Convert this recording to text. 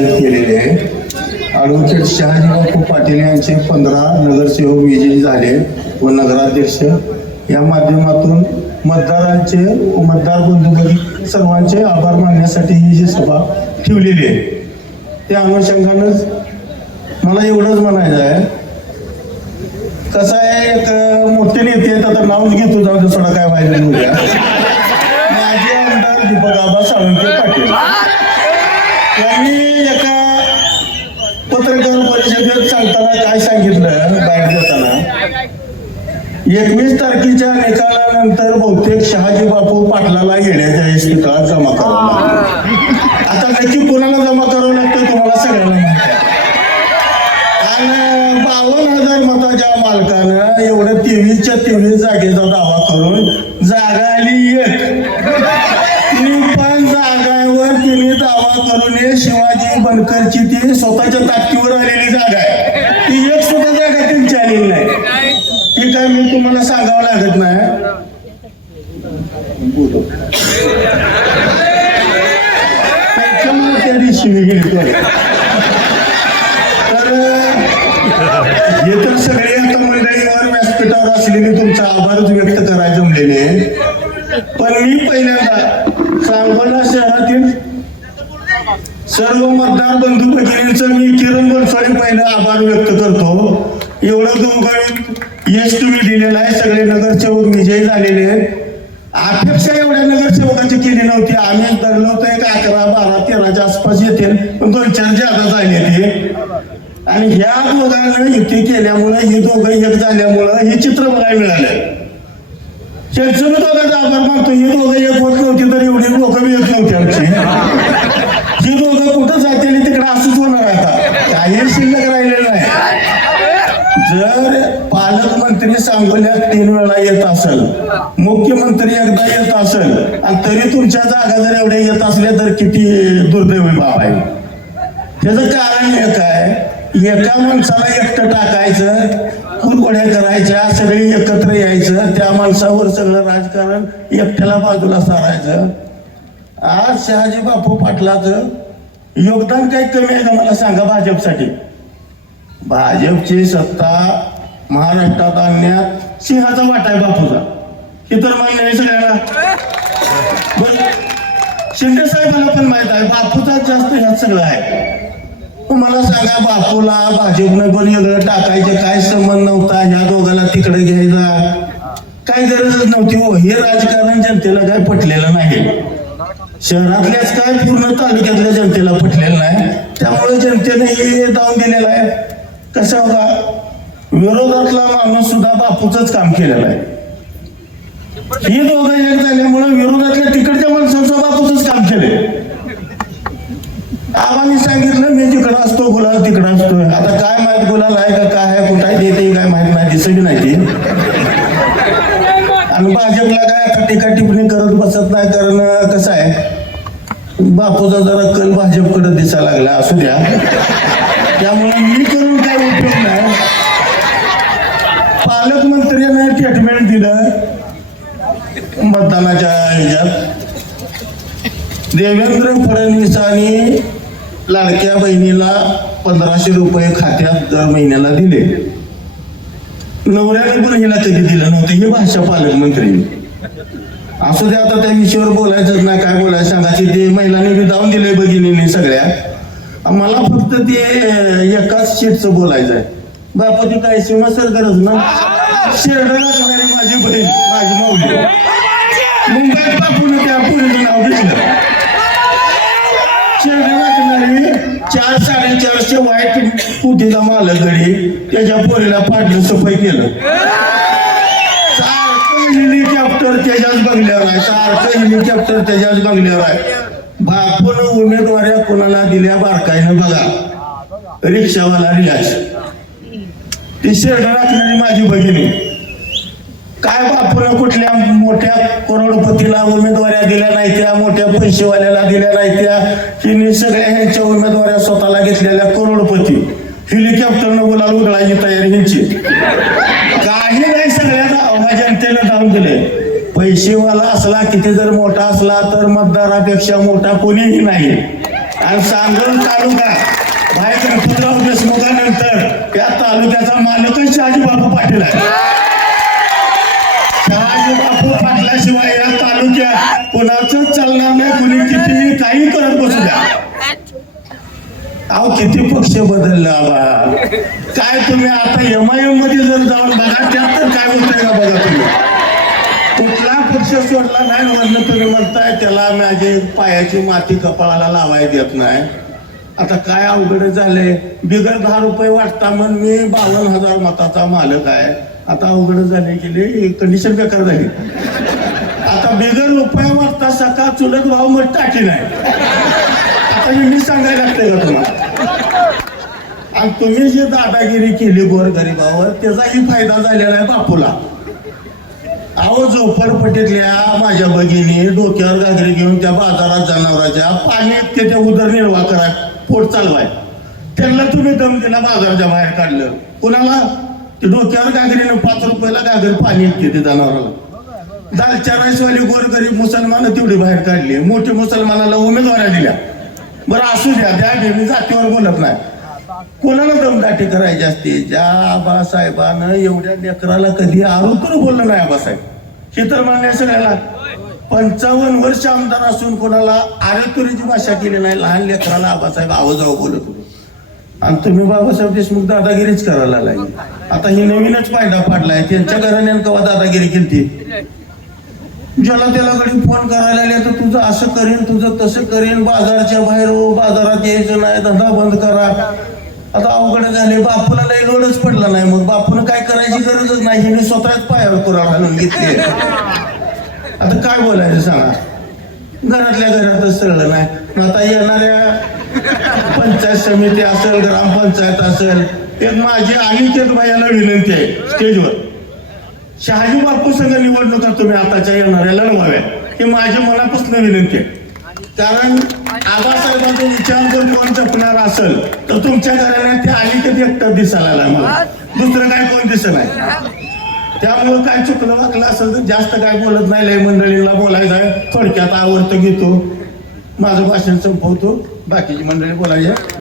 जाहीर केलेली आहे. ॲडव्होकेट शहाजी बापू पाटील यांचे 15 नगरसेवक विजयी झाले व नगराध्यक्ष या माध्यमातून मतदारांचे व मतदार बंधू सर्वांचे आभार मानण्यासाठी ही जी सभा ठेवलेली आहे. त्या अनुषंगानं मला एवढंच म्हणायचं आहे, कसं आहे, एक मोठे नेते आहेत, आता नावच घेतो, जाऊ दे सोडा, काय व्हायचं उद्या. माजी आमदार दीपक आबा साळुंखे पाटील यांनी एका पत्रकार परिषदेत सांगताना काय सांगितलं, बाहेर देताना 21 तारखेच्या निकालानंतर बहुतेक शहाजी बापू पाटलाला येण्याच्या इस्पितळात जमा करावं लागतं. आता नक्की कोणाला जमा करावं लागतं तुम्हाला सगळ्यांना माहिती आहे. आणि 52,000 मताच्या मालकानं एवढं 23च्या 23 जागेचा दावा करून जागा आली एक. 53 जागांवर तिने दावा करून शिवाजी बनकरची ती स्वतःच्या ताकदीवर आलेली जागा आहे, ती एक सुद्धा जागा त्यांची आलेली नाही. ही काय मी तुम्हाला सांगावं लागत नाही. त्या दिवशी मी गेली तर हे तर सगळे आता मंडळीवर व्यासपीठावर असलेले तुमचा आभारच व्यक्त करायला जमलेले. पण मी पहिल्यांदा सांगोला शहरातील सर्व मतदार बंधू भगिनींचं मी किरण बनसोडे पहिलं आभार व्यक्त करतो. एवढं दोघं यश तुम्ही दिलेलं आहे. सगळे नगरसेवक विजयी झालेले आहेत. अपेक्षा एवढ्या नगरसेवकांची केली नव्हती. आम्ही धरलं होतं एक 11, 12, 13च्या आसपास येतील, पण 2-4 जादा झाले ते. आणि ह्या दोघांना युती केल्यामुळे ही दोघं एक झाल्यामुळं हे चित्र बघायला मिळालं. त्यांचं दोघांचा आभार मानतो. ही दोघं एक होत नव्हती तर एवढी लोक बी येत नव्हती आमची. ही दोघं कुठं जाते तिकडे असंच होणार. आता काही शिल्लक राहिलेलं नाही. जर पालकमंत्री सांगोल्यात 3 वेळा येत असेल, मुख्यमंत्री एकदा येत असेल, आणि तरी तुमच्या जागा जर एवढ्या येत असल्या तर किती दुर्दैवी बाब आहे. त्याचं कारण एक आहे, एका माणसाला एकटं टाकायचं, कुरघोड्या करायच्या, सगळी एकत्र यायचं, त्या माणसावर सगळं राजकारण एकट्याला बाजूला सारायचं. आज शहाजी बापू पाटलाचं योगदान काही कमी आहे का मला सांगा भाजपसाठी? भाजपची सत्ता महाराष्ट्रात आणण्यात सिंहाचा वाटा आहे बापूचा, हे तर मान्य आहे सगळ्याला. शिंदे साहेबांना पण माहित आहे बापूचा जास्त ह्यात सगळं आहे. मला सांगा, बापूला भाजपनं पण वेगळं टाकायचं काय संबंध नव्हता. ह्या दोघांना तिकडे घ्यायचा काय गरजच नव्हती. हो, हे राजकारण जनतेला काय पटलेलं नाही. शहरातल्याच काय पूर्ण तालुक्यातल्या जनतेला पटलेलं नाही. त्यामुळे जनतेने हे दावून दिलेलं आहे. कसं होता, विरोधातला माणूस सुद्धा बापूचंच काम केलेलं आहे. ही दोघं एक झाल्यामुळे विरोधातल्या तिकडच्या माणसाचं बापूचंच काम केलंय. आम्हाला सांगितलं मी तिकडं असतो, गुलाल तिकडं असतोय. आता काय माहित गुलाल आहे का काय आहे, कुठं आहे ते काय माहित नाही, दिसली नाही ती. आणि भाजपला काय आता टीका टिप्पणी करत बसत नाही, कारण कसं आहे बापूचा जरा कल भाजपकडे दिसायला लागला. असू द्या, त्यामुळे मी करून काय उपयोग नाही. पालकमंत्र्यांना स्टेटमेंट दिलं मतदानाच्या ह्याच्यात, देवेंद्र फडणवीसांनी लाडक्या बहिणीला 1500 रुपये खात्यात दर महिन्याला दिले. नवऱ्याने पण हिला कधी दिलं नव्हतं. ही भाषा पालकमंत्री. असू द्या, आता त्या विषयावर बोलायचंच नाही. काय बोलायचं सांगायचे, ते महिलांनी बी दावून दिले भगिनींनी सगळ्या. मला फक्त ते एकाच शीटचं बोलायचं आहे. बापू ती काय सीमा सर गरज ना, शेरडं लागणारी माझी बहीण, माझी माऊली. मुंबईत बापून त्या पुरीचं नाव घेतलं. शेरडं लागणारी 4-450 वाईट कुटीला मालकडी त्याच्या पोरीला पाडलं, सफाई केलं. सारखं हेलिकॉप्टर त्याच्याच बंगल्यावर आहे, सारखं हेलिकॉप्टर त्याच्याच बंगल्यावर आहे. बापून उमेदवाऱ्या कोणाला दिल्या बारकाईनं बघा. रिक्षावाला रियाज, ती शेरडं राखणारी माझी भगिनी. काय बापून कुठल्या मोठ्या करोडपतीला उमेदवाऱ्या दिल्या नाही, त्या मोठ्या पैसेवाल्याला दिल्या नाही, त्या तिने सगळ्या ह्यांच्या उमेदवाऱ्या स्वतःला घेतलेल्या करोडपती. हेलिकॉप्टरनं गुलाल उधळायची तयारी ह्यांची. काही नाही, सगळ्या जनतेनं धावून दिले. पैसेवाला असला, किती जर मोठा असला तर मतदारापेक्षा मोठा कोणीही नाही. आणि सांगोल तालुका भाई गणपतराव देशमुखानंतर त्या तालुक्याचा मालकच शहाजी बापू पाटील आहे. शहाजी बापू पाटलाशिवाय या तालुक्यात कुणाचंच चालणार नाही. कुणी कितीही काही करत बसू द्या. अहो किती पक्ष बदलला बा. काय तुम्ही आता MIM मध्ये जर जाऊन बघा त्यात तर काय होतंय का बघा. तुम्ही कुठला पक्ष सोडला नाही म्हणलं तुम्ही म्हणताय त्याला माझे पायाची माती कपाळाला लावाय देत नाही. आता काय अवघड झाले. बिगर 10 रुपये वाटता मग मी 52,000 मताचा मालक आहे. आता अवघड झाले गेले कंडिशन बेकार झाली. आता बिगर रुपया वाटता सकाळ चुलत भाव मग टाकी नाही. आता मी सांगायला लागतंय का तुम्हाला. आणि तुम्ही जी दादागिरी केली गोरगरिबावर त्याचाही फायदा झालेला आहे बापूला. अहो झोपडपट्टीतल्या माझ्या भगिनी डोक्यावर घागरी घेऊन त्या बाजारात जनावरांच्या पाणी त्याच्या उदरनिर्वाह करा पोट चालवाय. त्यांना तुम्ही दम दिला बाजाराच्या बाहेर काढलं. कुणाला ते डोक्यावर घागरीनं 5 रुपयाला घागर पाणी येते ते जनावराला. दालच्या राईसवाली गोरगरीब मुसलमान तेवढी बाहेर काढली. मोठे मुसलमानाला उमेदवाऱ्या दिल्या. बरं असू द्या द्या मी जातीवर बोलत नाही. कोणाला दमदाटी करायची असते. ज्या आबासाहेबानं एवढ्या लेकराला कधी आरोग्य बोललं नाही आबासाहेब हे तर मान्य सगळ्याला. 55 वर्ष आमदार असून कोणाला आरेतुरीची भाषा केली नाही. लहान लेकराला आबासाहेब आवाजाव बोलत होते. आणि तुम्ही बाबासाहेब देशमुख दादागिरीच करायला लागले. आता ही नवीनच फायदा पाडलाय. त्यांच्या घराने कवा दादागिरी केली. ज्याला त्याला घडी फोन करायला आले तर तुझं असं करीन तुझं तसं करीन. बाजारच्या बाहेर बाजारात यायचं नाही. धंदा बंद करा. आता अवघड झाले. बापूला लई लोडच पडला नाही. मग बापून काय करायची गरजच नाही. हिने स्वतःच पायावर कुराड घालून घेतली. आता काय बोलायचं सांगा. घरातल्या घरातच सरळ नाही. आता येणाऱ्या पंचायत समिती असेल ग्रामपंचायत असेल एक माझी अनिकेत भाईला विनंती आहे स्टेजवर. शहाजी बापू संघ निवडणुका तुम्ही आताच्या येणाऱ्या लढवाव्या ही माझ्या मनापासून विनंती आहे. कारण आबासाहेबांचा विचार जर कोण जपणार असेल तर तुमच्या घराण्यात ते अनिकेत एकटं दिसायला लागलं. दुसरं काय कोण दिसत नाही. त्यामुळे काय चुकलं वाकलं असेल तर जास्त काय बोलत नाही. लय मंडळीला बोलायचं आहे. थोडक्यात आवर्त घेतो माझं भाषण संपवतो. बाकीची मंडळी बोलायचे.